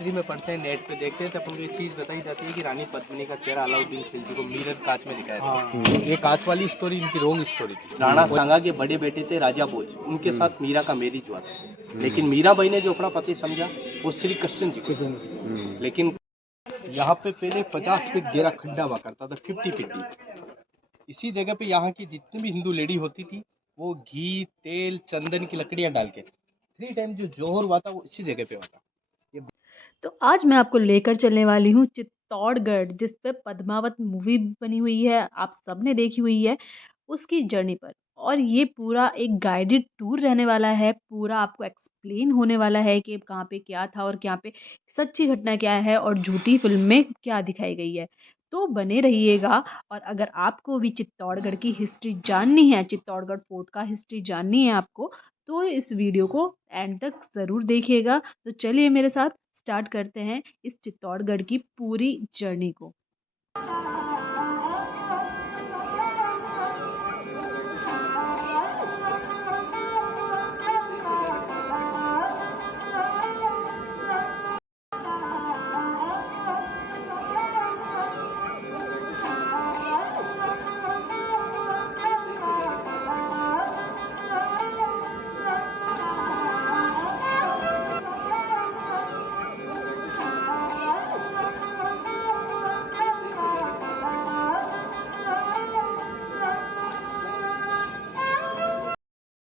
History में पढ़ते हैं, नेट पे देखते हैं तो अपन को ये चीज़ बताई जाती है कि रानी पद्मिनी का चेहरा अलाउद्दीन खिलजी को मिरर कांच में दिखाया था। ये कांच वाली स्टोरी इनकी रोंग स्टोरी थी। राणा सांगा के बड़े बेटे थे राजा भोज, उनके साथ मीरा का मैरिज हुआ था, लेकिन मीराबाई ने जो अपना पति समझा वो श्री कृष्ण जी को। लेकिन यहाँ पे पहले 50 फीट गहरा खड्डा हुआ करता था, 50 फीट डीप। इसी जगह पे यहाँ की जितनी भी हिंदू लेडी होती थी वो घी, तेल, चंदन की लकड़ियां डाल के 3 टाइम जो जोहर हुआ था वो इसी जगह पे हुआ था। तो आज मैं आपको लेकर चलने वाली हूँ चित्तौड़गढ़, जिस पे पद्मावत मूवी बनी हुई है, आप सबने देखी हुई है, उसकी जर्नी पर। और ये पूरा एक गाइडेड टूर रहने वाला है, पूरा आपको एक्सप्लेन होने वाला है कि कहाँ पे क्या था और यहाँ पे सच्ची घटना क्या है और झूठी फिल्म में क्या दिखाई गई है। तो बने रहिएगा। और अगर आपको भी चित्तौड़गढ़ की हिस्ट्री जाननी है, चित्तौड़गढ़ फोर्ट का हिस्ट्री जाननी है आपको, तो इस वीडियो को एंड तक ज़रूर देखिएगा। तो चलिए मेरे साथ स्टार्ट करते हैं इस चित्तौड़गढ़ की पूरी जर्नी को।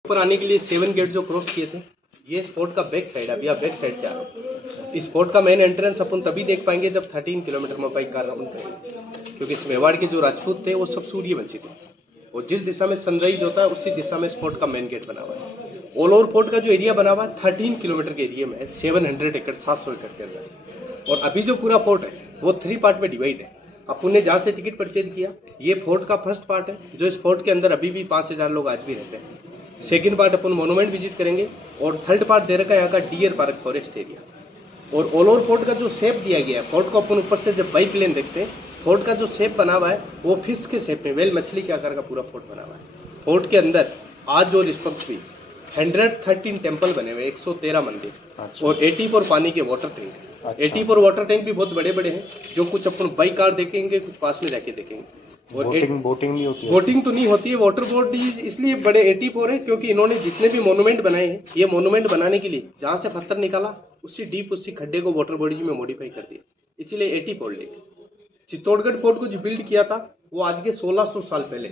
ऊपर आने के लिए 7 गेट जो क्रॉस किए थे, ये स्पोर्ट का बैक साइड है। अभी आप बैक साइड से आ रहे हो। इस स्पोर्ट का मेन एंट्रेंस अपन तभी देख पाएंगे जब 13 किलोमीटर में बाइक कार राउंड करेंगे, क्योंकि इस मेवाड़ के जो राजपूत थे वो सब सूर्यवंशी थे और जिस दिशा में सनराइज होता है उसी दिशा में स्पोर्ट का मेन गेट बना हुआ है। ऑल ओवर फोर्ट का जो एरिया बना हुआ है 13 किलोमीटर के एरिया में है, 700 एकड़ 700 एकड़ के अंदर। और अभी जो पूरा फोर्ट है वो 3 पार्ट में डिवाइड है। अपन ने जहाँ से टिकट परचेज किया, ये फोर्ट का फर्स्ट पार्ट है, जो इस फोर्ट के अंदर अभी भी 5000 लोग आज भी रहते हैं। सेकेंड पार्ट अपन मोनूमेंट विजिट करेंगे और थर्ड पार्ट दे रखा है यहाँ का डियर पार्क फॉरेस्ट एरिया। और ऑल ओवर फोर्ट का जो शेप दिया गया है, फोर्ट को अपन ऊपर से जब बाई प्लेन देखते हैं, फोर्ट का जो शेप बना हुआ है वो फिश के शेप में, वेल मछली के आकार का पूरा फोर्ट बना हुआ है। फोर्ट के अंदर आज जो रिस्पक्ट हुई 113 टेम्पल बने हुए, 113 मंदिर। अच्छा। और 84 पानी के वाटर टैंक। अच्छा। 84 वाटर टैंक भी बहुत बड़े बड़े हैं, जो कुछ अपन बाई कार देखेंगे, कुछ पास में जाके देखेंगे। और बोटिंग भी होती है? बोटिंग तो नहीं होती है, वाटर बोट इसलिए बड़े 84 है क्योंकि इन्होंने जितने भी मोनूमेंट बनाए हैं, ये मोनूमेंट बनाने के लिए जहाँ से पत्थर निकाला उसी डीप उसी खड्डे को वाटर बॉडी में मॉडिफाई कर दिया, इसीलिए 84 लेक। चित्तौड़गढ़ फोर्ट को जो बिल्ड किया था वो आज के 1600 साल पहले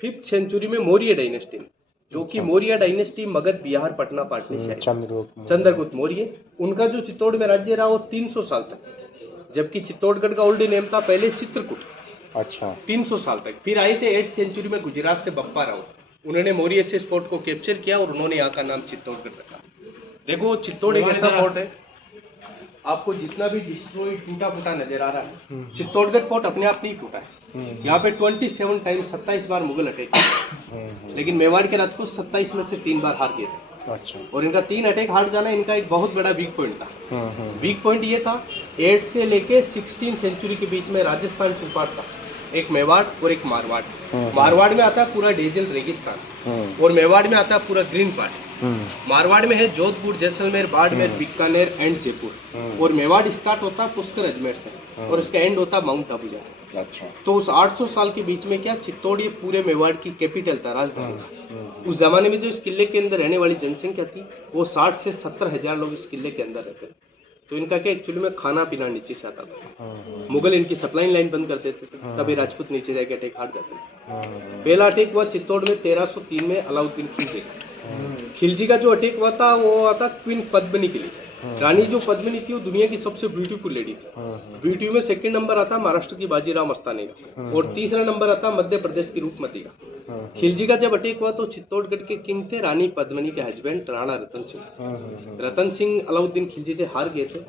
5th सेंचुरी में मौर्य डायनेस्टी, जो कि मौर्य डायनेस्टी मगध, बिहार, पटना पाटनी से चंद्रगुप्त मौर्य, उनका जो चित्तौड़ में राज्य रहा वो 300 साल तक। जबकि चित्तौड़गढ़ का ओल्ड नेम था पहले चित्रकूट। अच्छा। 300 साल तक। फिर आए थे 8th सेंचुरी में गुजरात से बप्पा राव, उन्होंने मौर्य से फोर्ट को कैप्चर किया और उन्होंने यहाँ का नाम चित्तौड़गढ़ रखा। देखो चित्तौड़ एक ऐसा फोर्ट है, आपको जितना भी डिस्ट्रॉय टूटा फूटा नजर आ रहा है, चित्तौड़गढ़ फोर्ट अपने आप नहीं टूटा है। यहाँ पे 27 टाइम 27 बार मुगल अटैक किए, लेकिन मेवाड़ के राजपूत 27 में से 3 बार हार गए थे। अच्छा। और इनका 3 अटैक हार जाना इनका एक बहुत बड़ा वीक पॉइंट था। वीक पॉइंट ये था 8 से लेके 16 सेंचुरी के बीच में राजस्थान टू पार्ट था, एक मेवाड़ और एक मारवाड़। मारवाड़ में आता है पूरा डेजल रेगिस्तान और मेवाड़ में आता है पूरा ग्रीन पार्ट। मारवाड़ में है जोधपुर, जैसलमेर, बाड़मेर, बीकानेर एंड जयपुर। और मेवाड़ स्टार्ट होता है पुष्कर अजमेर से और उसका एंड होता है माउंट आबू जाकर। अच्छा। तो उस 800 साल के बीच में क्या चित्तौड़ ये पूरे मेवाड़ की कैपिटल था, राजधानी। उस जमाने में जो इस किले के अंदर रहने वाली जनसंख्या थी वो 60 से 70 हजार लोग इस किले के अंदर रहते थे। तो इनका क्या एक्चुअली में खाना पीना नीचे से आता था। मुगल इनकी सप्लाई लाइन बंद कर देते थे, तभी राजपूत नीचे जाके अटैक हार जाते थे। पहला अटैक हुआ चित्तौड़ में 1303 में अलाउद्दीन खिलजी का। खिलजी का जो अटैक हुआ था वो हुआ था क्वीन पद्मिनी के लिए। रानी जो पद्मिनी थी वो दुनिया की सबसे ब्यूटीफुल लेडी थी। ब्यूटी में सेकंड नंबर आता महाराष्ट्र की बाजीराव मस्तानी का और तीसरा नंबर आता मध्य प्रदेश की रूपमती का। खिलजी का जब अटैक हुआ तो चित्तौड़गढ़ के किंग थे रानी पद्मिनी के हस्बैंड राणा रतन सिंह। रतन सिंह अलाउद्दीन खिलजी से हार गए थे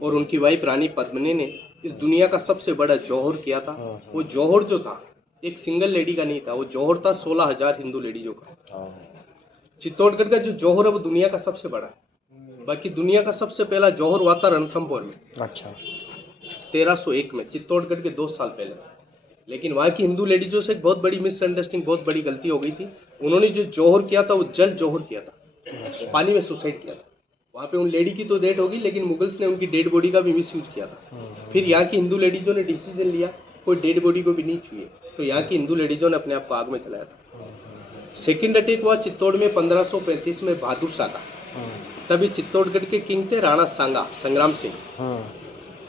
और उनकी वाइफ रानी पद्मिनी ने इस दुनिया का सबसे बड़ा जौहर किया था। वो जौहर जो था एक सिंगल लेडी का नहीं था, वो जौहर था 16,000 हिंदू लेडीजों का। चित्तौड़गढ़ का जो जौहर है वो दुनिया का सबसे बड़ा है। बाकी दुनिया का सबसे पहला जौहर हुआ था रणथंभौर में। अच्छा। 1301 में, चित्तौड़गढ़ के 2 साल पहले। लेकिन वहाँ की हिंदू लेडीजों से एक बहुत बड़ी मिसअंडरस्टैंडिंग, बहुत बड़ी गलती हो गई थी। उन्होंने जो जौहर किया था वो जल जौहर किया था, पानी में सुसाइड किया था। वहाँ पे उन लेडी की तो डेथ होगी, लेकिन मुगल्स ने उनकी डेड बॉडी का भी मिस यूज किया था। फिर यहाँ की हिंदू लेडीजों ने डिसीजन लिया कोई डेड बॉडी को भी नहीं छुए, तो यहाँ की हिंदू लेडीजों ने अपने आप को आग में जलाया था। सेकंड अटैक हुआ चित्तौड़ में 1535 में बहादुर शाह का। तभी चित्तौड़गढ़ के किंग थे राणा सांगा, संग्राम सिंह।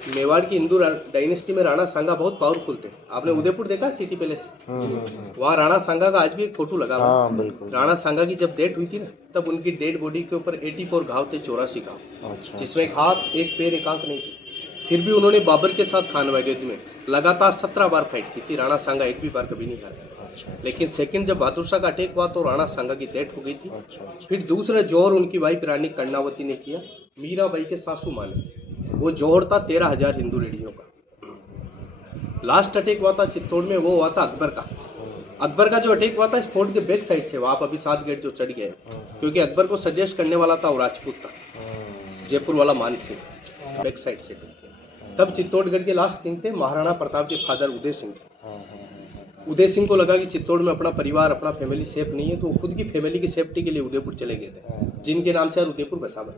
मेवाड़ की हिंदू डायनेस्टी में राणा सांगा बहुत पावरफुल थे। आपने उदयपुर देखा सिटी पैलेस, वहाँ राणा सांगा का आज भी एक फोटो लगा हुआ है। राणा सांगा की जब डेथ हुई थी ना, तब उनकी डेड बॉडी के ऊपर 84 घाव थे, 84 घाव, जिसमें एक हाथ, एक पैर, एक आंख नहीं थी। फिर भी उन्होंने बाबर के साथ खानवा युद्ध में लगातार 17 बार फाइट की थी। राणा सांगा एक भी बार कभी नहीं हारे। लेकिन सेकंड जब बहादुर शाह का अटैक हुआ तो राणा सांगा की डेथ हो गई थी। फिर दूसरा जोहर उनकी वाइफ रानी कर्णावती ने किया, मीराबाई के सासू माँ ने। वो जोहर था 13,000 हिंदू लेडियों का। लास्ट अटैक हुआ था चित्तौड़ में, वो हुआ था अकबर का। अकबर का जो अटैक हुआ था इस फोर्ट के बैक साइड से, वहां पर अभी 7 गेट जो चढ़ गए, क्योंकि अकबर को सजेस्ट करने वाला था वो राजपूत था, जयपुर वाला मान सिंह, बैक साइड से। तब चित्तौड़गढ़ के लास्ट किंग थे महाराणा प्रताप के फादर उदय सिंह। उदय सिंह को लगा कि चित्तौड़ में अपना परिवार, अपना फैमिली सेफ नहीं है, तो वो खुद की फैमिली की सेफ्टी के लिए उदयपुर चले गए थे, जिनके नाम से आज उदयपुर बसा हुआ है।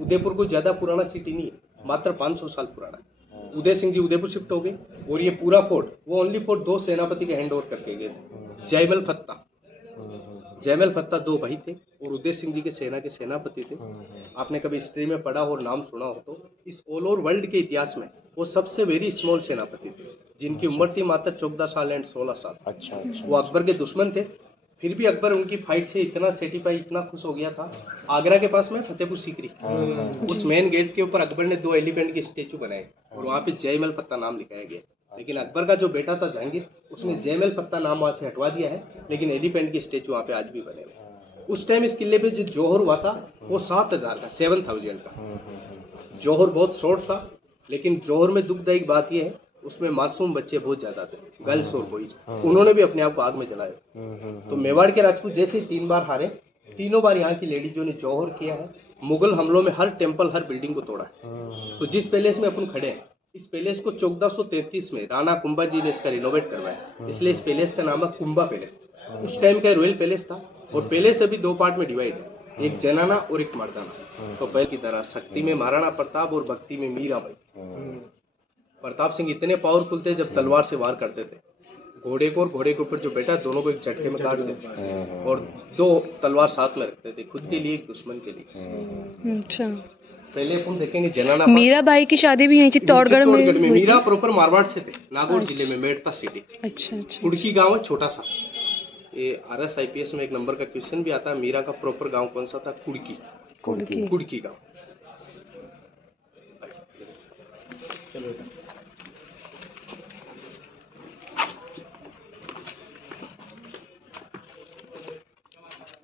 उदयपुर कोई ज्यादा पुराना सिटी नहीं है, मात्र 500 साल पुराना है। उदय सिंह जी उदयपुर शिफ्ट हो गए, और ये पूरा फोर्ट वो ओनली फोर्ट 2 सेनापति के हैंड ओवर करके गए थे। जयमल फत्ता, जयमल फत्ता 2 भाई थे और उदय सिंह जी के सेना के सेनापति थे। आपने कभी हिस्ट्री में पढ़ा हो और नाम सुना हो तो इस ऑल ओवर वर्ल्ड के इतिहास में वो सबसे वेरी स्मॉल सेनापति थे, जिनकी उम्र थी मात्र 14 साल एंड 16 साल। अच्छा। वो अकबर के दुश्मन थे, फिर भी अकबर उनकी फाइट से इतना सेटिफाई, इतना खुश हो गया था। आगरा के पास में फतेहपुर सीकरी, उस मेन गेट के ऊपर अकबर ने 2 एलिफेंट के स्टेचू बनाए और वहाँ पे जयमल फत्ता नाम लिखाया गया। लेकिन अकबर का जो बेटा था जहांगीर, उसने जयमल फत्ता नाम वहाँ से हटवा दिया है, लेकिन एलिफेंट के स्टेचू वहाँ पे आज भी बने हुए। उस टाइम इस किले पे जो जौहर हुआ था वो 7,000 का, 7,000 का। जौहर बहुत शॉर्ट था, लेकिन जौहर में दुखदायी बात यह है उसमें मासूम बच्चे बहुत ज्यादा थे, गर्ल्स और बॉयज। उन्होंने भी अपने आप को आग में जलाया। तो मेवाड़ के राजपूत जैसे 3 बार हारे, तीनों बार यहाँ की लेडीजों ने जौहर किया है। मुगल हमलों में हर टेम्पल, हर बिल्डिंग को तोड़ा है। तो जिस पैलेस में अपन खड़े हैं, इस पैलेस को 1433 में राणा कुंभा जी ने इसका रिनोवेट करवाया, इसलिए इस पैलेस का नाम है कुंभा पैलेस। उस टाइम का रॉयल पैलेस था, और पैलेस अभी 2 पार्ट में डिवाइड है, एक जनाना और एक मर्दाना। तो पहले की तरह शक्ति में महाराणा प्रताप और भक्ति में मीराबाई। प्रताप सिंह इतने पावरफुल थे जब तलवार से वार करते थे, घोड़े को और घोड़े के ऊपर जो बैठा दोनों को एक झटके में काट देते, और 2 तलवार साथ में रखते थे, खुद के लिए एक दुश्मन के लिए। अच्छा। पहले अपन देखेंगे जनाना। मीराबाई की शादी भी यहीं चित्तौड़गढ़ में। मीरा प्रॉपर मारवाड़ से थे, नागौर जिले में मेड़ता सिटी। अच्छा। कुड़की गांव है छोटा सा, ये RS IPS में 1 नंबर का क्वेश्चन भी आता है। मीरा का प्रॉपर गांव कौन सा था? कुड़की। कुड़की गांव। चलो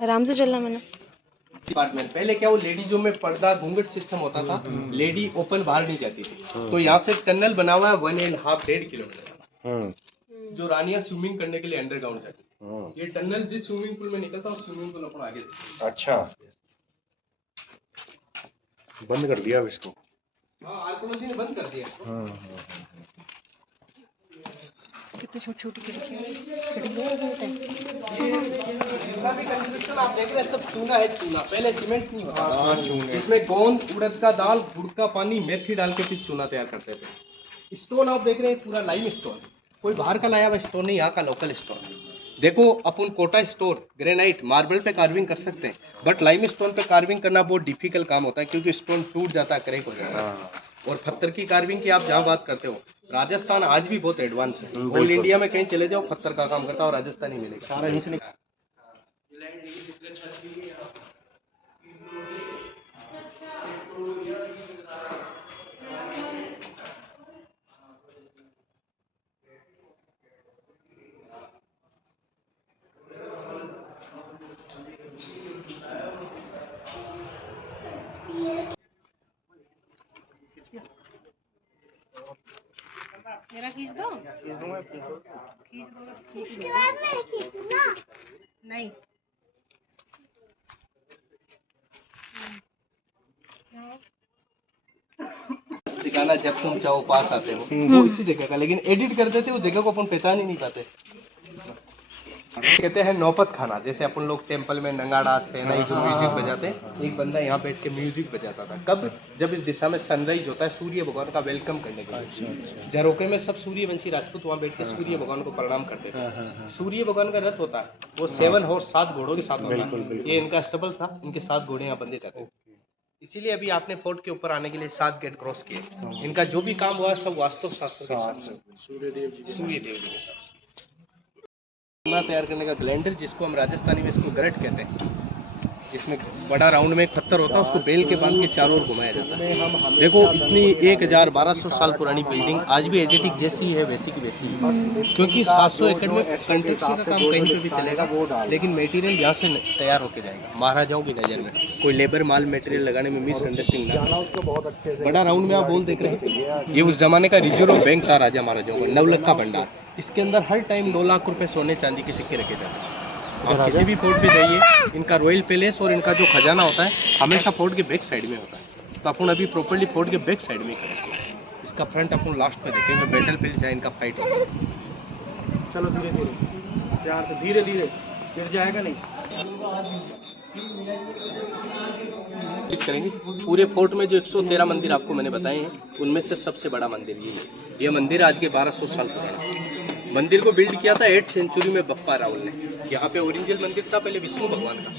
आराम से चलना मैंने। डिपार्टमेंट पहले क्या वो लेडीजों में पर्दा घूंघट सिस्टम होता था, लेडी ओपन बाहर नहीं जाती थी। तो यहाँ से टनल बना हुआ है 1.5-1.5 किलोमीटर, जो रानियां स्विमिंग करने के लिए अंडरग्राउंड जाती। ये टनल जिस स्विमिंग पूल में निकलता है स्विमिंग पूल अपना आगे। अच्छा, बंद कर दिया अब इसको। हाँ, आर्कोलॉजी ने बंद कर दिया। कितनी छोटी-छोटी खिड़कियां जितना भी कंस्ट्रक्शन आप देख रहे हैं सब चूना है, चूना। पहले सीमेंट नहीं होता था, जिसमें गोंद, उड़द का दाल, गुड़ का पानी, मेथी डाल के फिर चूना तैयार करते थे। स्टोन आप देख रहे हैं पूरा लाइम स्टोन, कोई बाहर का लाया हुआ स्टोन नहीं, यहाँ का लोकल स्टोन है। देखो अपन कोटा स्टोन, ग्रेनाइट, मार्बल पे कार्विंग कर सकते हैं, बट लाइम स्टोन पे कार्विंग करना बहुत डिफिकल्ट काम होता है, क्योंकि स्टोन टूट जाता है, क्रैक हो जाता है। और पत्थर की कार्विंग की आप जहाँ बात करते हो, राजस्थान आज भी बहुत एडवांस है। ऑल इंडिया में कहीं चले जाओ पत्थर का काम करता है और राजस्थान ही मिलेगा। मेरा खींच दो, खींच दो, नहीं ठिकाना जब तुम चाहो पास आते हो, वो इसी जगह का, लेकिन एडिट करते थे वो जगह को अपन पहचान ही नहीं पाते। कहते हैं नौपत खाना, जैसे अपन लोग टेम्पल में नगाड़ा सेनाई जो म्यूजिक बजाते हैं, एक बंदा यहाँ बैठ के म्यूजिक बजाता था। कब? जब इस दिशा में सनराइज होता है सूर्य भगवान का वेलकम करने के लिए। झरोके में सब सूर्यवंशी राजपूत वहाँ बैठ के सूर्य भगवान को प्रणाम करते थे। सूर्य भगवान का रथ होता है वो 7 हॉर्स 7 घोड़ों के साथ होता है। ये इनका स्टबल था, इनके 7 घोड़े यहाँ बंधे जाते थे। इसीलिए अभी आपने फोर्ट के ऊपर आने के लिए 7 गेट क्रॉस किए। इनका जो भी काम हुआ सब वास्तु शास्त्र के हिसाब से, सूर्यदेव जी के हिसाब से। तैयार करने का ग्लैंडर, जिसको हम राजस्थानी में इसको गरट कहते हैं, जिसमें बड़ा राउंड में एक पत्थर होता है, उसको बेल के बांध के चारों ओर घुमाया जाता है। देखो इतनी 1200 साल पुरानी बिल्डिंग आज भी एजेटिक जैसी है, वैसी की वैसी है। क्योंकि 700 एकड़ में कंस्ट्रक्शन का काम कहीं पे भी चलेगा, लेकिन मटेरियल यहाँ से तैयार होके जाएगा महाराजाओं की नज़र में। कोई लेबर माल मटेरियल लगाने में मिसअंडरस्टैंडिंग ना। बड़ा राउंड में आप बोल देख रहे हैं, ये उस जमाने का रिजर्व बैंक था राजा महाराजाओं का, 9 लाख का भंडार। इसके अंदर हर टाइम 9 लाख रुपए सोने चांदी के सिक्के रखे जाते हैं। आप किसी भी फोर्ट पे जाइए, इनका रॉयल पैलेस और इनका जो खजाना होता है हमेशा फोर्ट के बैक साइड में होता है। तो अपन अभी प्रॉपर्ली फोर्ट के बैक साइड में करेंगे। इसका फ्रंट अपन लास्ट पे देखेंगे, बैटल फील्ड जहाँ इनका फाइट होता है। चलो धीरे धीरे, प्यार से धीरे धीरे, गिर जाएगा नहीं। करेंगे पूरे फोर्ट में जो 113 मंदिर आपको मैंने बताए हैं, उनमें से सबसे बड़ा मंदिर ये है। ये मंदिर आज के 1200 साल पुराना। मंदिर को बिल्ड किया था 8th सेंचुरी में बप्पा रावल ने। यहाँ पे ओरिजिनल मंदिर था पहले विष्णु भगवान का।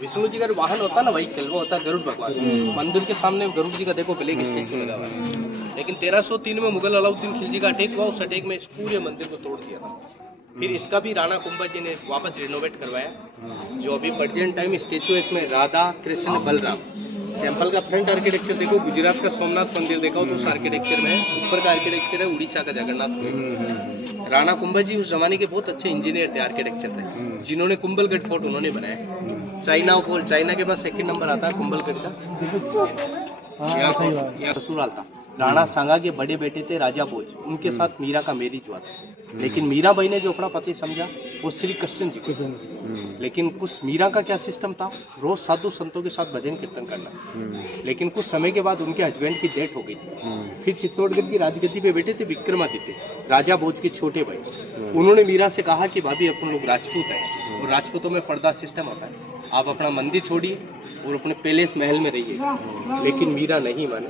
विष्णु जी का वाहन होता ना व्हीकल, वो होता गरुड़ भगवान। मंदिर के सामने गरुड़ जी का देखो ब्लैक स्टैचू लगा हुआ है। लेकिन 1303 में मुगल अलाउद्दीन खिलजी का अटैक हुआ, उस अटैक में इस पूरे मंदिर को तोड़ दिया था। फिर इसका भी राणा कुंभा जी ने वापस रिनोवेट करवाया। जो अभी प्रेजेंट टाइम स्टेचू है, इसमें राधा कृष्ण बलराम। टेम्पल का फ्रंट आर्किटेक्चर देखो, गुजरात का सोमनाथ मंदिर देखो तो उस आर्किटेक्चर में है। ऊपर का आर्किटेक्चर है उड़ीसा का जगन्नाथ। राणा कुंभा जी उस जमाने के बहुत अच्छे इंजीनियर थे, आर्किटेक्चर थे, जिन्होंने कुंभलगढ़ फोर्ट उन्होंने बनाया। चाइना के पास 2nd नंबर आता है कुंभलगढ़ का। यहाँ ससुराल था। राणा सांगा के बड़े बेटे थे राजा भोज, उनके साथ मीरा का मैरिज हुआ था। लेकिन मीराबाई ने जो अपना पति समझा वो श्री कृष्ण जी को। लेकिन कुछ मीरा का क्या सिस्टम था, रोज साधु संतों के साथ भजन कीर्तन करना। लेकिन कुछ समय के बाद उनके हस्बैंड की डेथ हो गई थी। फिर चित्तौड़गढ़ की राजगद्दी पे बैठे थे विक्रमादित्य, राजा भोज के छोटे भाई। उन्होंने मीरा से कहा कि भाभी अपन लोग राजपूत हैं और राजपूतों में पर्दा सिस्टम होता है, आप अपना मंदिर छोड़िए और अपने पैलेस महल में रहिए। लेकिन मीरा नहीं माने।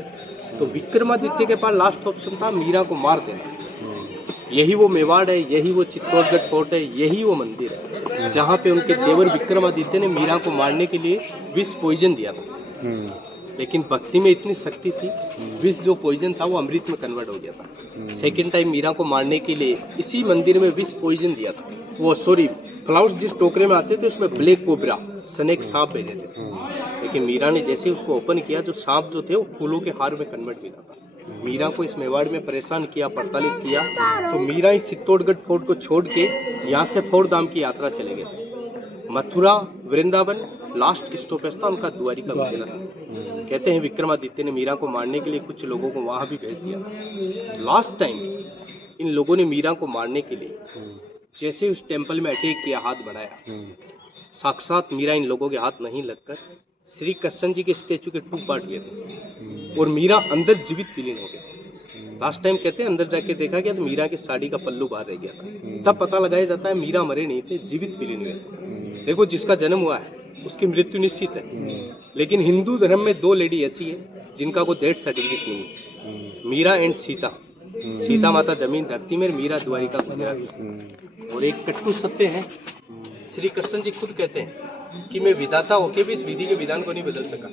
तो विक्रमादित्य के पास लास्ट ऑप्शन था मीरा को मार देना। यही वो मेवाड़ है, यही वो चित्तौड़गढ़ फोर्ट है, यही वो मंदिर है जहाँ पे उनके देवर विक्रमादित्य ने मीरा को मारने के लिए विष पॉइजन दिया था। लेकिन भक्ति में इतनी शक्ति थी, विष जो पॉइजन था वो अमृत में कन्वर्ट हो गया था। 2nd टाइम मीरा को मारने के लिए इसी मंदिर में विष पॉइजन दिया था। वो फ्लावर्स जिस टोकरे में आते थे उसमें ब्लैक कोबरा स्नेक सांप भेजे थे। लेकिन मीरा ने जैसे उसको ओपन किया, जो सांप जो थे वो फूलों के हार में कन्वर्ट हुआ था। मीरा को इस मेवाड़ में परेशान किया, प्रताड़ित किया, तो मीरा इस चित्तौड़गढ़ फोर्ट को छोड़ के यहाँ से 4 धाम की यात्रा चले गए थे। मथुरा, वृंदावन लास्ट स्टॉपेज था उनका द्वारिका मंदिर था। कहते हैं विक्रमादित्य ने मीरा को मारने के लिए कुछ लोगों को वहां भी भेज दिया। लास्ट टाइम इन लोगों ने मीरा को मारने के लिए जैसे उस टेम्पल में अटैक किया, हाथ बढ़ाया, साक्षात मीरा इन लोगों के हाथ नहीं लगकर श्री कृष्ण जी के स्टेचू के 2 पार्ट हुए थे और मीरा अंदर जीवित विलीन हो गए। लास्ट टाइम कहते हैं अंदर जाके देखा गया तो मीरा की साड़ी का पल्लू बाहर रह गया था। तब पता लगाया जाता है मीरा मरे नहीं थे, जीवित विलीन हुए थे। देखो जिसका जन्म हुआ है उसकी मृत्यु निश्चित है। लेकिन हिंदू धर्म में 2 लेडी ऐसी है जिनका कोई डेथ सर्टिफिकेट नहीं है, मीरा एंड सीता। सीता माता जमीन धरती में, मीरा द्वारिका गुजरात। और एक कट्टू सत्य है, श्री कृष्ण जी खुद कहते हैं कि मैं विधाता होके भी इस विधि के विधान को नहीं बदल सका।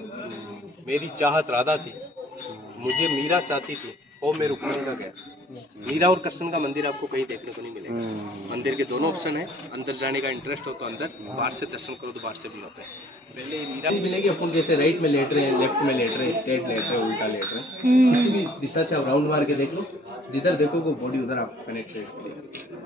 मेरी चाहत राधा थी, मुझे मीरा चाहती थी और मैं रुकने का गया। मीरा और कृष्ण का मंदिर आपको कहीं देखने को नहीं मिलेगा। मंदिर के दोनों ऑप्शन है, अंदर जाने का इंटरेस्ट हो तो अंदर, बाहर से दर्शन करो तो बाहर से भी होता है। पहले मीरा नहीं मिलेगी, अपन जैसे राइट में लेट रहे हैं, लेफ्ट में लेट रहे हैं, स्ट्रेट लेट रहे हैं, उल्टा लेट रहे हैं, किसी भी दिशा से आप राउंड मार के देख लो, जिधर देखोगे बॉडी उधर आप कनेक्टेड।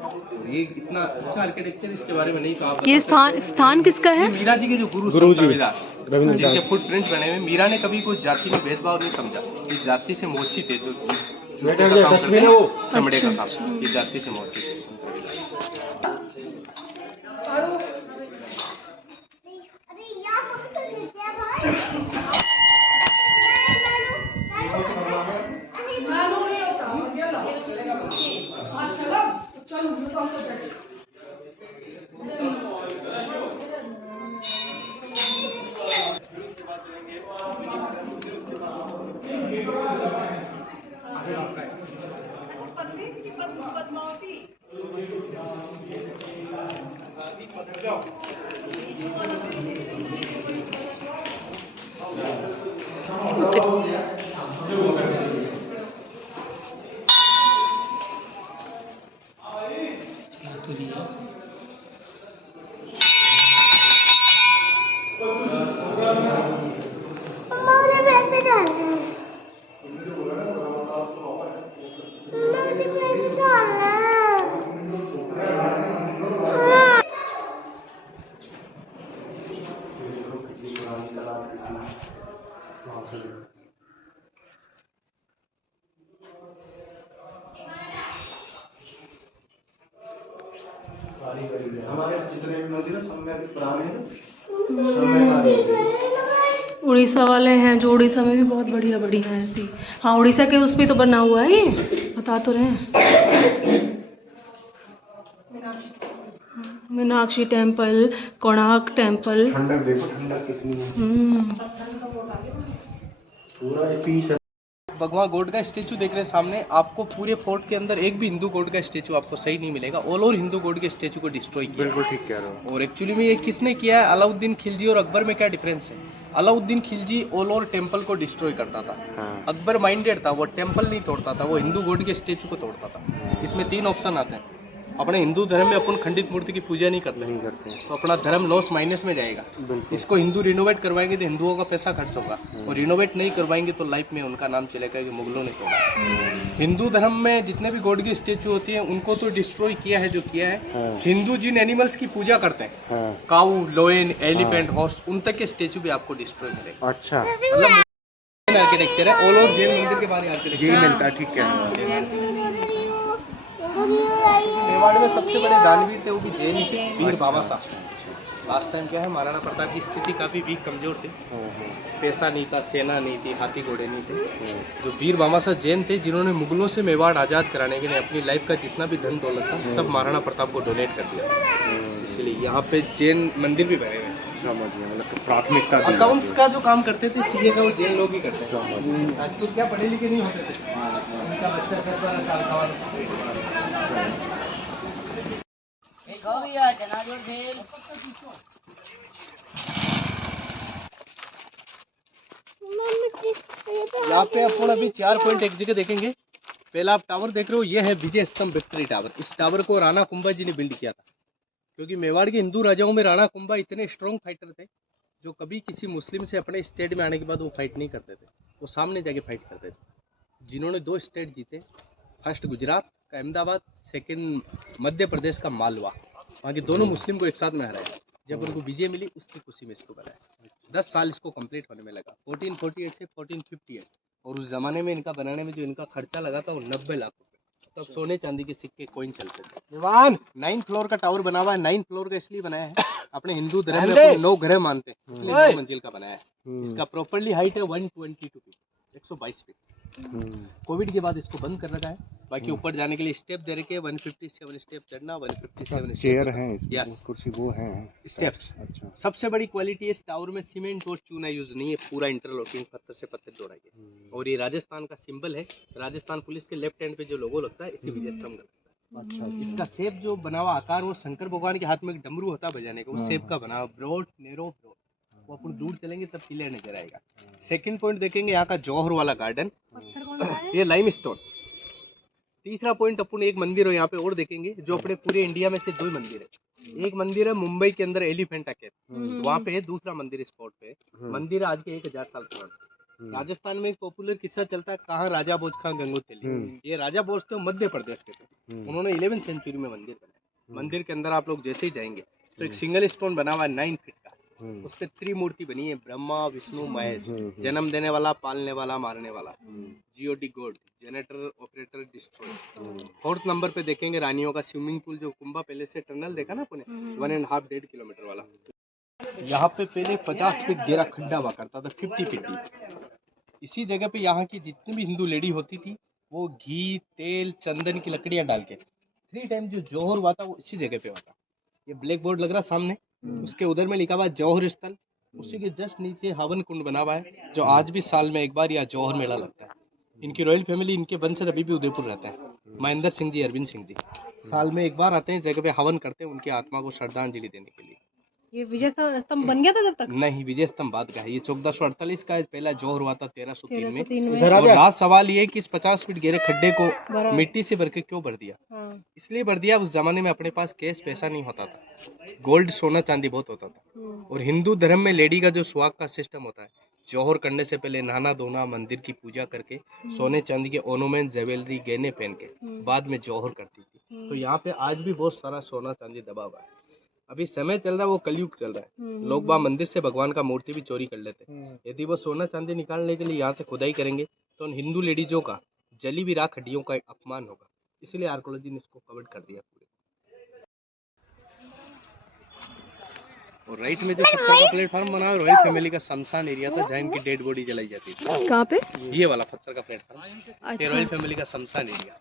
और ये इतना अच्छा आर्किटेक्चर, इसके बारे में नहीं कहा। ये स्थान किसका है? मीरा जी के जो गुरु रविदास, जिनके फुटप्रिंट्स बने हुए। मीरा ने कभी कोई जाति में भेदभाव नहीं समझा, इस जाति से मोचित है, जो चमड़े का काम, ये जाति से मोचित है। चलो मुझे पैसे डालना है। मुझे पैसे डालना है। हमारे जितने भी मंदिर हैं सब में अभी पुराने हैं। उड़ीसा वाले हैं जो उड़ीसा में भी बहुत बढ़िया बढ़िया है ऐसी। हाँ उड़ीसा के उस पे तो बना हुआ है ये, बता तो रहे हैं। Meenakshi temple, Konark temple. ठंडक देखो, ठंडक कितनी है। पूरा ये पीस है। भगवान गॉड का स्टेचू देख रहे हैं सामने, आपको पूरे फोर्ट के अंदर एक भी हिंदू गॉड का स्टेचू आपको सही नहीं मिलेगा। ऑल ओवर हिंदू गॉड के स्टेचू को डिस्ट्रॉय किया। बिल्कुल ठीक कह रहे हो। और एक्चुअली में ये किसने किया है? अलाउद्दीन खिलजी और अकबर में क्या डिफरेंस है? Alauddin Khilji all over temple को डिस्ट्रॉय करता था। हाँ। अकबर माइंडेड था, वो टेम्पल नहीं तोड़ता था, वो हिंदू गॉड के स्टेचू को तोड़ता था। इसमें 3 ऑप्शन आते हैं। अपने हिंदू धर्म में अपन खंडित मूर्ति की पूजा नहीं करते हैं। तो अपना धर्म लॉस माइनस में जाएगा। इसको हिंदू रिनोवेट करवाएंगे तो हिंदुओं का पैसा खर्च होगा, और रिनोवेट नहीं करवाएंगे तो लाइफ में उनका नाम चलेगा कि मुगलों ने तोड़ा। हिंदू धर्म में जितने भी गॉड की स्टेचू होती है उनको तो डिस्ट्रॉय किया है जो किया है। हिंदू जिन एनिमल्स की पूजा करते हैं, काऊ, लोयन, एलिफेंट, हॉर्स, उन तक के स्टेचू भी आपको डिस्ट्रॉय मिलेगा। अच्छा, मतलब आर्किटेक्चर है, ऑल ओवर जैन मंदिर के बारे में आर्किटेक्चर मिलता है। ठीक है। मेवाड़ में सबसे बड़े दानवीर थे वो भी जैन थे, वीर बामासा। लास्ट टाइम क्या है, महाराणा प्रताप की स्थिति काफी वीक कमजोर थी, पैसा नहीं था, सेना नहीं थी, हाथी घोड़े नहीं थे। जो वीर बामासा जैन थे जिन्होंने मुगलों से मेवाड़ आजाद कराने के लिए अपनी लाइफ का जितना भी धन दौलत था सब महाराणा प्रताप को डोनेट कर दिया। इसलिए यहाँ पे जैन मंदिर भी बने हुए हैं। समझ गया, मतलब प्राथमिकता अकाउंट्स का जो काम करते थे सीए का वो जैन लोग ही करते थे। आज तो क्या पढ़े लिखे नहीं होते थे, उनका बच्चा 10-12 साल का यहाँ पे अपन अभी 4 पॉइंट एक जगह देखेंगे। पहला आप टावर देख रहे हो, ये है विजय स्तंभ विक्ट्री टावर। इस टावर को राणा कुंभा जी ने बिल्ड किया था, क्योंकि मेवाड़ के हिंदू राजाओं में राणा कुंभा इतने स्ट्रॉन्ग फाइटर थे जो कभी किसी मुस्लिम से अपने स्टेट में आने के बाद वो फाइट नहीं करते थे, वो सामने जाके फाइट करते थे। जिन्होंने 2 स्टेट जीते, फर्स्ट गुजरात का अहमदाबाद, सेकंड मध्य प्रदेश का मालवा, वहाँ के दोनों मुस्लिम को एक साथ में हराया। जब उनको विजय मिली उसकी खुशी में इसको बनाया। 10 साल इसको कंप्लीट होने में लगा, 1448 से 1458। और उस जमाने में इनका बनाने में जो इनका खर्चा लगा था वो 90 लाख रुपए। तब सोने चांदी के सिक्के कॉइन चलते थे। 9 फ्लोर का टावर बना हुआ है। 9 फ्लोर का इसलिए बनाया है, अपने हिंदू धर्म में अपन 9 ग्रह मानते हैं, इसलिए 9 मंजिल का बनाया है। इसका प्रॉपर्ली हाइट है 122 फीट, 122 फीट। कोविड के बाद इसको बंद कर रखा है। बाकी ऊपर जाने के लिए स्टेप दे रखे हैं, 157 स्टेप चढ़ना, 157 चेयर हैं, यस कुर्सी वो हैं स्टेप्स। अच्छा। सबसे बड़ी क्वालिटी इस टावर में सीमेंट और चूना यूज नहीं है, पूरा इंटरलॉकिंग पत्थर से पत्थर जोड़ा गया। और ये राजस्थान का सिंबल है। राजस्थान पुलिस के लेफ्ट हैंड पे जो लोगो लगता है इसी विजय स्तंभ का। अच्छा, इसका शेप जो बना हुआ आकार वो शंकर भगवान के हाथ में एक डमरू होता है बजाने का, उस शेप का बना हुआ, ब्रॉड नेरो ब्रॉड। वो अपन दूर चलेंगे तब क्लियर नजर आएगा। सेकंड पॉइंट देखेंगे यहाँ का जौहर वाला गार्डन, ये लाइमस्टोन। तीसरा पॉइंट अपन एक मंदिर हो यहाँ पे और देखेंगे, जो अपने पूरे इंडिया में से 2 मंदिर है। एक मंदिर है मुंबई के अंदर एलिफेंटा केव, वहाँ पे है। दूसरा मंदिर स्पॉट पे मंदिर आज के 1000 साल पुराना। राजस्थान में एक पॉपुलर किस्सा चलता है, कहाँ राजा भोज खां गंगोत्री। ये राजा भोज थे मध्य प्रदेश के थे, उन्होंने 11वीं सेंचुरी में मंदिर बनाया। मंदिर के अंदर आप लोग जैसे ही जाएंगे तो एक सिंगल स्टोन बना हुआ है 9 फीट का, उस पे त्रिमूर्ति बनी है, ब्रह्मा विष्णु महेश, जन्म देने वाला, पालने वाला, मारने वाला, GOD God, generator operator destroyer. 4th number पे देखेंगे रानियों का स्विमिंग पूल, जो कुंभा पैलेस से टनल देखा ना अपने 1.5-1.5 किलोमीटर वाला। यहाँ पे पहले 50 फीट गहरा खड्डा हुआ करता था, 50 फीट डीप। इसी जगह पे यहाँ की जितनी भी हिंदू लेडी होती थी वो घी, तेल, चंदन की लकड़ियाँ डाल के 3 टाइम जो जौहर हुआ था वो इसी जगह पे हुआ था। ये ब्लैक बोर्ड लग रहा सामने, उसके उधर में लिखा हुआ जौहर स्थल, उसी के जस्ट नीचे हवन कुंड बना हुआ है, जो आज भी साल में एक बार यहाँ जौहर मेला लगता है। इनकी रॉयल फैमिली, इनके वंशज अभी भी उदयपुर रहते हैं। महेंद्र सिंह जी, अरविंद सिंह जी साल में एक बार आते हैं, जगह पे हवन करते हैं उनकी आत्मा को श्रद्धांजलि देने के लिए। ये विजय स्तंभ बन गया था जब तक? नहीं, विजय स्तंभ बाद का है। ये 1448 का पहला जौहर हुआ था 1303 में। 1303 में। इधर आ और जा। लास्ट सवाल ये है कि इस 50 फीट गहरे खड्डे को भरा। मिट्टी से भर के क्यों भर दिया? हाँ। इसलिए भर दिया, उस जमाने में अपने पास कैश पैसा नहीं होता था, गोल्ड सोना चांदी बहुत होता था। और हिंदू धर्म में लेडी का जो सुहाग का सिस्टम होता है, जौहर करने से पहले नहाना धोना, मंदिर की पूजा करके सोने चांदी के ऑर्नामेंट, ज्वेलरी, गहने पहन के बाद में जौहर करती थी। तो यहाँ पे आज भी बहुत सारा सोना चांदी दबा हुआ है। अभी समय चल रहा है, वो कलयुग चल रहा है, लोग वहाँ मंदिर से भगवान का मूर्ति भी चोरी कर लेते हैं। यदि वो सोना चांदी निकालने के लिए यहाँ से खुदाई करेंगे तो उन हिंदू लेडीजों का जली भी राख हड्डियों का अपमान होगा। इसलिए आर्कोलॉजी ने इसको कवर कर दिया पूरे। और राइट में जो 70 का प्लेटफॉर्म बना है, रॉयल फैमिली का शमशान एरिया था, जहाँ इनकी डेड बॉडी जलाई जाती थी। कहाँ पे? ये वाला 70 का प्लेटफॉर्म, ये अच्छा। रॉयल फैमिली का शमशान एरिया।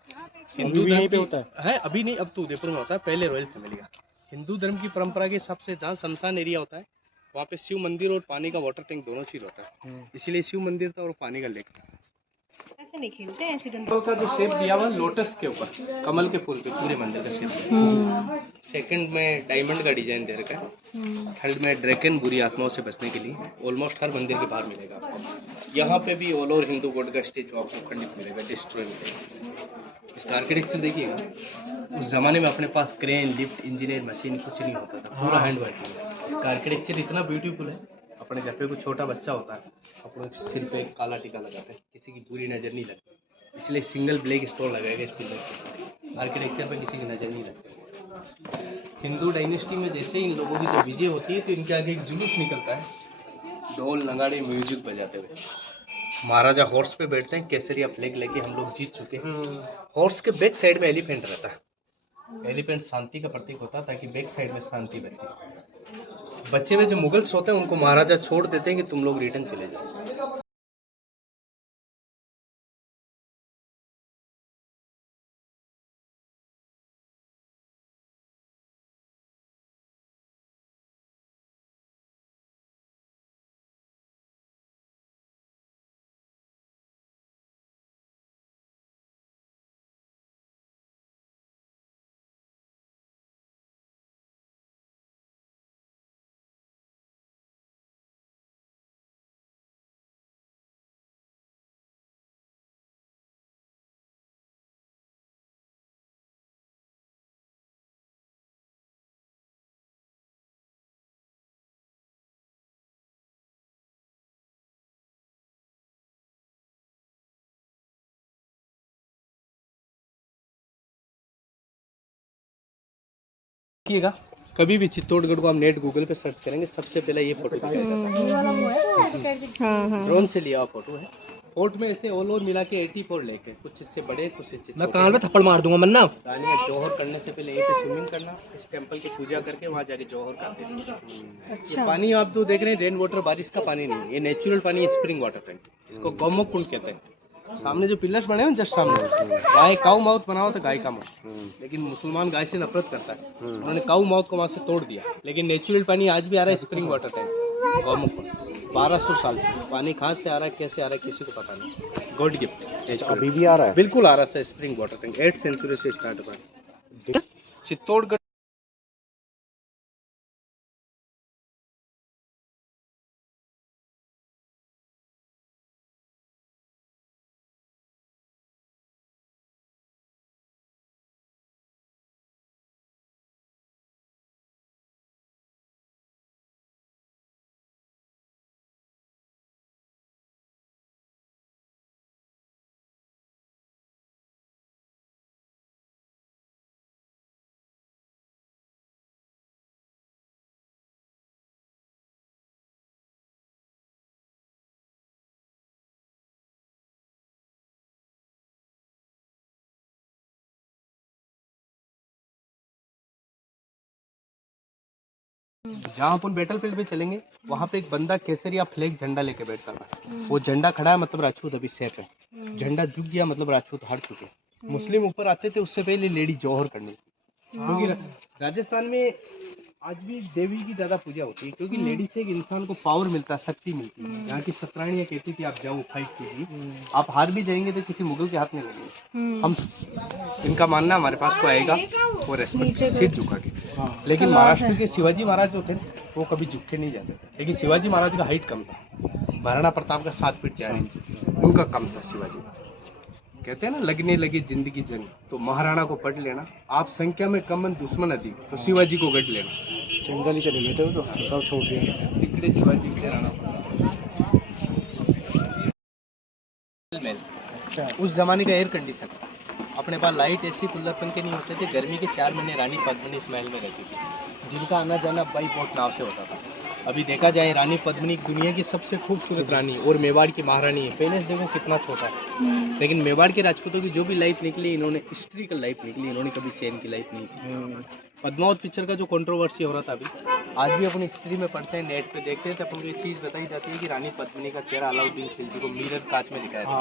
अभी भी यहीं पे होता है, अभी नहीं, अब तो उदयपुर में होता है, पहले रॉयल फैमिली का। हिंदू धर्म की परंपरा के हिसाब से जहाँ शमशान एरिया होता है, वहाँ पे शिव मंदिर और पानी का वाटर टैंक दोनों चीज होता है। इसीलिए शिव मंदिर था और पानी का लेक था। ऐसे नहीं खेलते हैं, ऐसे डंडे। कमल का जो शेप दिया हुआ लोटस के ऊपर, कमल के फूल पे पूरे मंदिर का शेप। सेकंड में डायमंड का डिजाइन दे रखा है। थर्ड में ड्रैगन, बुरी आत्माओं से बचने के लिए। ऑलमोस्ट हर मंदिर के बाहर मिलेगा आपको। यहाँ पे भी ऑल ओवर हिंदू गॉड का स्टेचू आपको खंडित मिलेगा, डिस्ट्रॉय मिलेगा। इसका आर्किटेक्चर देखिएगा, उस जमाने में अपने पास क्रेन, लिफ्ट, इंजीनियर, मशीन कुछ नहीं होता था, पूरा हैंड वर्किंग है। इसका आर्किटेक्चर इतना ब्यूटीफुल है। अपने घर पे कोई छोटा बच्चा होता है, अपने सिर पे काला टीका लगाते हैं, किसी की बुरी नज़र नहीं लगती, इसलिए सिंगल ब्लैक स्टोन लगाएगा इस पिलर पे। आर्किटेक्चर पे किसी की नज़र नहीं लगती। हिंदू डायनेस्टी में जैसे ही इन लोगों की जब विजय होती है तो इनके आगे एक जुलूस निकलता है, ढोल नगाड़े म्यूजिक बजाते हुए। महाराजा हॉर्स पे बैठते हैं, केसरिया फ्लैग लेके हम लोग जीत चुके हैं। हॉर्स के बैक साइड में एलिफेंट रहता है। एलिफेंट शांति का प्रतीक होता है, ताकि बैक साइड में शांति बचे। बच्चे में जो मुगल्स होते हैं उनको महाराजा छोड़ देते हैं कि तुम लोग रिटर्न चले जाओ। देखिएगा, कभी भी चित्तौड़गढ़ को आप नेट गूगल पे सर्च करेंगे, सबसे पहले ये फोटो ड्रोन से लिया हुआ फोटो है। फोर्ट में ऐसे ऑल ओवर मिला के 84 लेके, कुछ इससे बड़े कुछ इससे मैं कान में थप्पड़ मार दूंगा मन्ना। रानी जौहर करने से पहले यहीं पे स्विमिंग करना, इस टेंपल की पूजा करके वहाँ जाके जौहर करते थे। अच्छा। पानी आप जो देख रहे हैं रेन वाटर, बारिश का पानी नहीं है, ये नेचुरल पानी है, स्प्रिंग वाटर टैंक। इसको गौमुख कुंड कहते हैं। सामने जो पिलर्स बने हैं जस्ट सामने, गाय काऊ माउथ बना हुआ था, गाय का माउथ, लेकिन मुसलमान गाय से नफरत करता है, उन्होंने काऊ माउथ को वहाँ से तोड़ दिया। लेकिन नेचुरल पानी आज भी आ रहा है, स्प्रिंग वाटर टैंक गौमुख कुंड, 1200 साल से। पानी कहाँ से आ रहा है, कैसे आ रहा है, किसी को पता नहीं। गॉड गिफ्ट अभी भी आ रहा है? बिल्कुल आ रहा है, spring water tank 8th century से स्टार्ट हुआ है। चित्तौड़गढ़ जहाँ अपन बैटल फील्ड पे चलेंगे, वहाँ पे एक बंदा केसरिया फ्लैग झंडा लेके बैठता था। वो झंडा खड़ा है मतलब राजपूत अभी सेफ है, झंडा झुक गया मतलब राजपूत हार चुके। मुस्लिम ऊपर आते थे, उससे पहले लेडी जौहर करनी थी। क्योंकि राजस्थान में आज भी देवी की ज्यादा पूजा होती है, क्योंकि लेडीज से एक इंसान को पावर मिलता है, शक्ति मिलती है। यहाँ की सतरानियाँ कहती थी आप जाओ फाइट कीजिए, आप हार भी जाएंगे तो किसी मुगल के हाथ में लगेंगे। हम इनका मानना हमारे पास को आएगा वो रेस्पेक्ट सिर झुका के। लेकिन महाराष्ट्र के शिवाजी महाराज जो थे वो कभी झुके नहीं जाते थे। लेकिन शिवाजी महाराज का हाइट कम था, महाराणा प्रताप का 7 फीट 4 इंच, उनका कम था शिवाजी। कहते हैं ना लगने लगी जिंदगी जंग, तो महाराणा को पढ़ लेना, आप संख्या में कम दुश्मन अधिक, तो शिवाजी को गढ़ लेना। जंगल ही चले गए थे तो सब छोड़ दिए। इकडे शिवाजी इकडे राणा। अच्छा, उस जमाने का एयर कंडीशन, अपने पास लाइट एसी कूलर पंखे नहीं होते थे। गर्मी के 4 महीने रानी पद्मिनी इस महल में रहती थी, जिनका आना जाना बाई बोट नाव से होता था। अभी देखा जाए रानी पद्मिनी दुनिया की सबसे खूबसूरत रानी और मेवाड़ की महारानी है। पहले से देखो कितना छोटा है, लेकिन मेवाड़ के राजपूतों की जो भी लाइफ निकली, इन्होंने हिस्ट्रिकल लाइफ निकली, इन्होंने कभी चैन की लाइफ नहीं थी। पद्मावत पिक्चर का जो कंट्रोवर्सी हो रहा था अभी, आज भी अपन हिस्ट्री में पढ़ते हैं, नेट पे देखते हैं, तो अपन को ये चीज़ बताई जाती है कि रानी पद्मिनी का चेहरा अलाउद्दीन खिलजी को मिरर कांच में दिखाया था।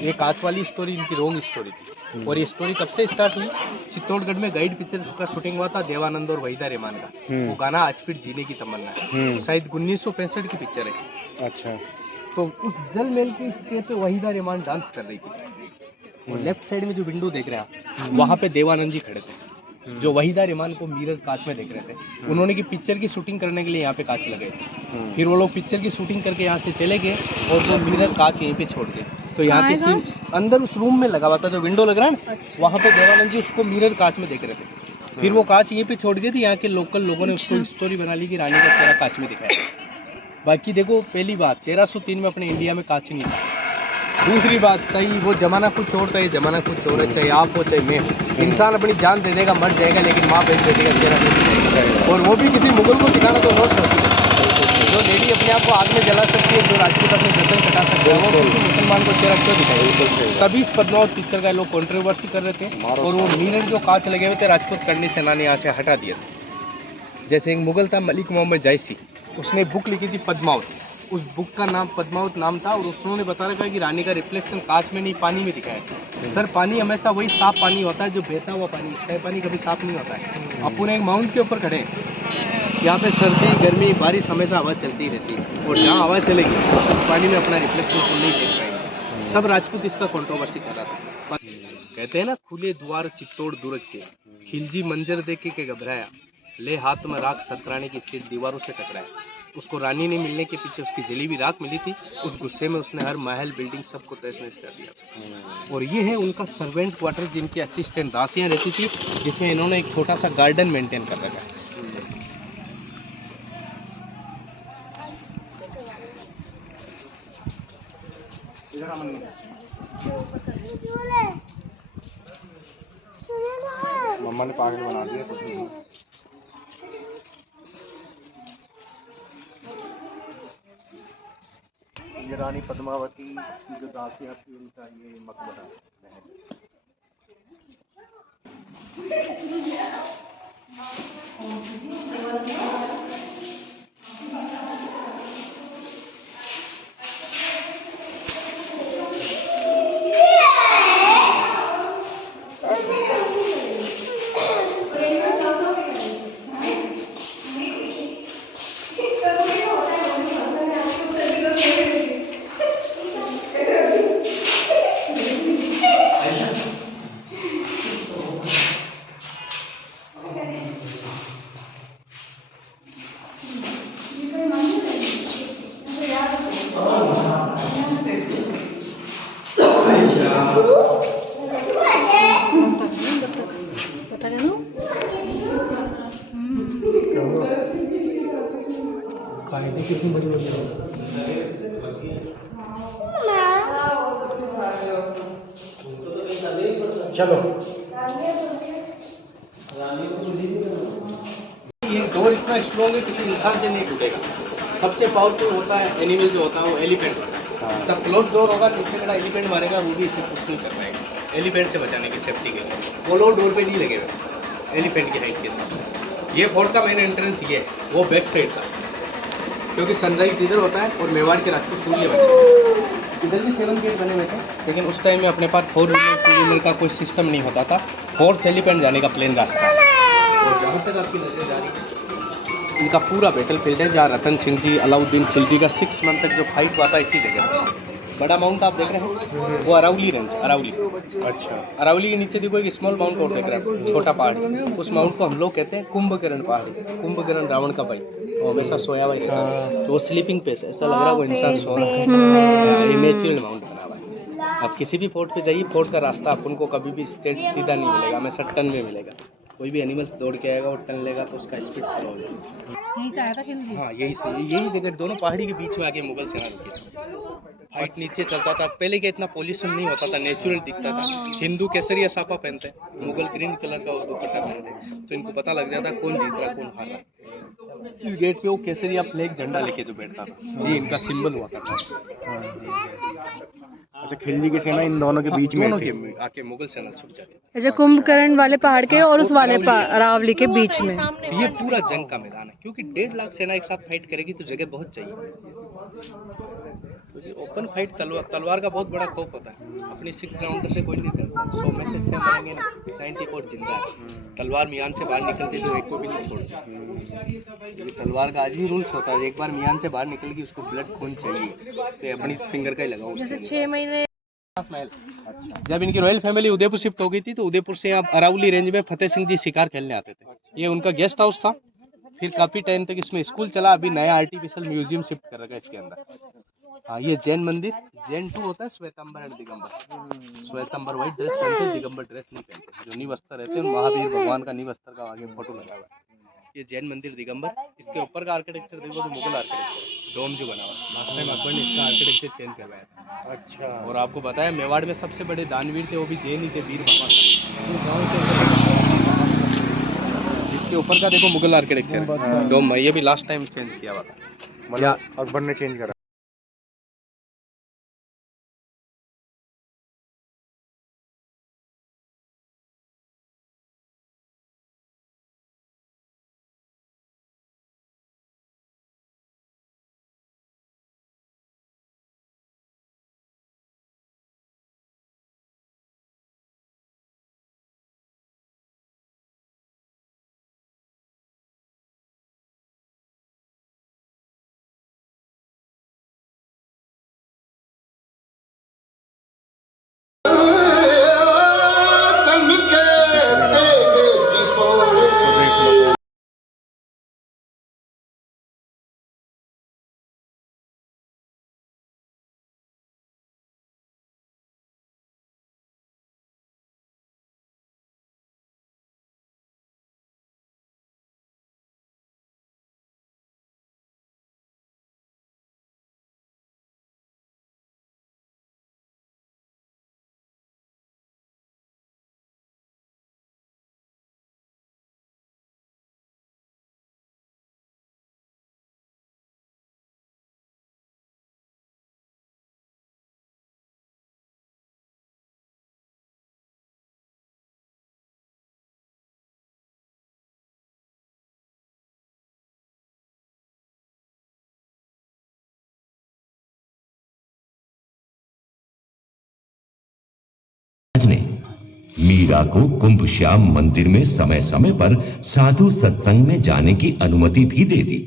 ये कांच वाली स्टोरी इनकी रॉन्ग स्टोरी थी। और ये स्टोरी कब से स्टार्ट हुई? चित्तौड़गढ़ में गाइड पिक्चर का शूटिंग हुआ था, देवानंद और वहीदा रहमान का। वो गाना आज फिर जीने की तमन्ना है, शायद 1965 की पिक्चर है। अच्छा, तो उस जल महल के स्टेज पे वहीदा रहमान डांस कर रही थी। और लेफ्ट साइड में जो विंडो देख रहे हैं आप, वहाँ पे देवानंद जी खड़े थे, जो वहीदा रहमान को मिरर कांच में देख रहे थे। उन्होंने की पिक्चर की शूटिंग करने के लिए यहाँ पे कांच लगे थे। फिर वो लोग पिक्चर की शूटिंग करके यहाँ से चले गए और वो मिरर कांच यहीं पे छोड़ दिए। तो यहाँ के सीन अंदर उस रूम में लगा हुआ था, जो विंडो लग रहा है ना, वहाँ पे देवानंद जी उसको मिरर कांच में देख रहे थे। फिर वो कांच यहीं पे छोड़ गए थे, यहाँ के लोकल लोगों ने उसको स्टोरी बना ली कि रानी का चेहरा कांच में दिखाया। बाकी देखो, पहली बात 1303 में अपने इंडिया में कांच नहीं था। दूसरी बात, सही वो जमाना कुछ और था, ये जमाना कुछ और है। चाहे आप हो चाहे मैं हो, इंसान अपनी जान दे देगा, मर जाएगा, लेकिन माँ बहन दे देगा चेहरा नहीं दिखाएगा। और वो भी किसी मुगल को दिखाना तो बहुत सोचती है। जो लेडी अपने आप को आग में जला सकती है, जो राजपूत अपने गर्दन कटा सकता है, वो किसी मुसलमान को चेहरा क्यों दिखाएगा? तभी इस पद्मावत पिक्चर का लोग कंट्रोवर्सी कर रहे थे। और वो मिरर जो कांच लगे हुए थे, राजपूत करनी सेना ने यहाँ से हटा दिया था। जैसे एक मुगल था मलिक मोहम्मद जायसी, उसने बुक लिखी थी पद्मावत। उस बुक का नाम पद्मावत नाम था, और उन्होंने बता रखा है कि रानी का रिफ्लेक्शन कांच में नहीं पानी में दिखाया है। सर, पानी हमेशा वही साफ पानी होता है जो बहता हुआ पानी, तय पानी कभी साफ नहीं होता है। आप पूरे एक माउंट के ऊपर खड़े हैं, यहाँ पे सर्दी गर्मी बारिश हमेशा हवा चलती रहती है, और जहाँ हवा चलेगी उस पानी में अपना रिफ्लेक्शन तो नहीं देख पाएंगे। तब राजपूत इसका कंट्रोवर्सी कर रहा था। कहते हैं ना, खुले द्वार चित्तौड़ दुर्ग के, खिलजी मंजर देख के घबराया, ले हाथ में राख सतराने की सिर दीवारों से टकराया। उसको रानी नहीं मिलने के पीछे उसकी जली हुई राख मिली थी। उस गुस्से में उसने हर महल बिल्डिंग सबको तहस-नहस कर दिया। और ये है उनका सर्वेंट क्वार्टर, जिनकी असिस्टेंट दासियां रहती थी, जिसमें इन्होंने एक छोटा सा गार्डन मेंटेन कर रखा है। मम्मा ने पागल बना दिया कुछ नहीं। ये रानी पद्मावती की जो दासियाँ थी, उनका ये मकबरा है। बता रहे हो कितनी बड़ी बड़ी चलो। ये डोर इतना स्ट्रॉन्ग है, किसी इंसान से नहीं टूटेगा। सबसे पावरफुल होता है एनिमल जो होता है वो एलिफेंट होता है। जब क्लोज डोर होगा, नीचे खड़ा एलिफेंट मारेगा, वो भी इसे कुछ नहीं कर पाएगा। एलिफेंट से बचाने की सेफ्टी के लिए वो लोग डोर पे नहीं लगे हुए एलिफेंट की हाइट के हिसाब से। ये फोर्ट का मेन एंट्रेंस ये है, वो बैक साइड था, क्योंकि सनराइज इधर होता है और मेवाड़ के रात को सूर्य बनता है। इधर भी 7 गेट बने हुए थे, लेकिन उस टाइम में अपने पास 4 व्हीलर 2 व्हीलर का कोई सिस्टम नहीं होता था। हॉर्स एलिफेंट जाने का प्लेन रास्ता। और जहाँ तक आपकी नजर जा रही है, इनका पूरा बैटल फील्ड है जहाँ रतन सिंह जी अलाउद्दीन खिलजी का 6 मंथ तक जो फाइट हुआ था इसी जगह पर। बड़ा माउंट आप देख रहे हैं वो अरावली रेंज, अरावली। अच्छा, अरावली के नीचे देखो एक स्मॉल माउंट और देख रहे हैं, छोटा पहाड़। उस माउंट को हम लोग कहते हैं कुंभकर्ण पहाड़। कुंभकर्ण रावण का भाई, वो हमेशा सोया हुआ रहता है, तो वो स्लीपिंग पे है, ऐसा लग रहा है वो इंसान सो रहा है। ये नेचुरल माउंट बना हुआ है। आप किसी भी फोर्ट पे जाइए, फोर्ट का रास्ता आपको उनको कभी भी स्ट्रेट सीधा नहीं मिलेगा, हमेशा टर्न में मिलेगा। कोई भी एनिमल्स दौड़ के आएगा और टर्न लेगा तो उसका स्पीड स्लो हो जाएगा। यहीं से आया था खिलजी? हाँ, यही जगह दोनों पहाड़ी के बीच में आके मुगल सेना रुकी थी। फाइट नीचे चलता था पहले, क्या इतना पॉल्यूशन नहीं होता था, नेचुरल दिखता था। हिंदू केसरिया साफा पहनते हैं, मुगल ग्रीन कलर का दुपट्टा पहनते, तो इनको पता लग जाता कौन जीत रहा कौन हार रहा। इस गेट पे वो केसरिया फ्लैग झंडा लेके जो बैठता था, ये इनका सिंबल हुआ करता। अच्छा, खिलजी की सेना इन दोनों के बीच में दोनों थी। के आके मुगल सेना छुप जाती। अच्छा, कुंभकर्ण वाले पहाड़ के और उस वाले अरावली के बीच में। ये पूरा जंग का मैदान है, क्योंकि 1.5 लाख सेना एक साथ फाइट करेगी तो जगह बहुत चाहिए। तो ओपन फाइट तलवार का बहुत बड़ा खौफ होता है। अपनी 6 राउंडर से कोई नहीं करता, 100 में से 6 मारेंगे ना, 94 जिंदा है। तलवार मियान से बाहर निकलती तो एक को भी नहीं छोड़ती। तलवार का आज भी रूल्स होता है, एक बार मियान से बाहर निकल गई उसको ब्लड खून चाहिए, तो अपनी फिंगर का ही लगाओ। जैसे 6 महीने अच्छा, जब इनकी रॉयल फैमिली उदयपुर शिफ्ट हो गई थी तो उदयपुर से यहाँ अरावली रेंज में फतेह सिंह जी शिकार खेलने आते थे। ये उनका गेस्ट हाउस था, फिर काफी टाइम तक इसमें स्कूल चला, अभी नया आर्टिफिशियल म्यूजियम शिफ्ट कर रखा है इसके अंदर। हाँ, ये जैन मंदिर, जैन 2 होता है Shwetambar and Digambar. Shwetambar white dress पहनते हैं, दिगंबर ड्रेस नहीं पहनते, जो निवस्त्र रहते हैं। महावीर भगवान का निवस्त्र का आगे फोटो लगा हुआ है। ये जैन मंदिर दिगंबर, इसके ऊपर का आर्किटेक्चर देखो तो मुगल आर्किटेक्चर, डोम जो बना हुआ है। लास्ट टाइम अकबर ने इसका आर्किटेक्चर चेंज करवाया था। अच्छा, और आपको बताया मेवाड़ में सबसे बड़े दानवीर थे वो भी जैन ही थे, वीर भगवान। इसके ऊपर का देखो मुगल आर्किटेक्चर डोम, ये भी लास्ट टाइम चेंज किया हुआ था, मतलब अकबर ने चेंज करा। ने मीरा को कुंभ श्याम मंदिर में समय समय पर साधु सत्संग में जाने की अनुमति भी दे दी।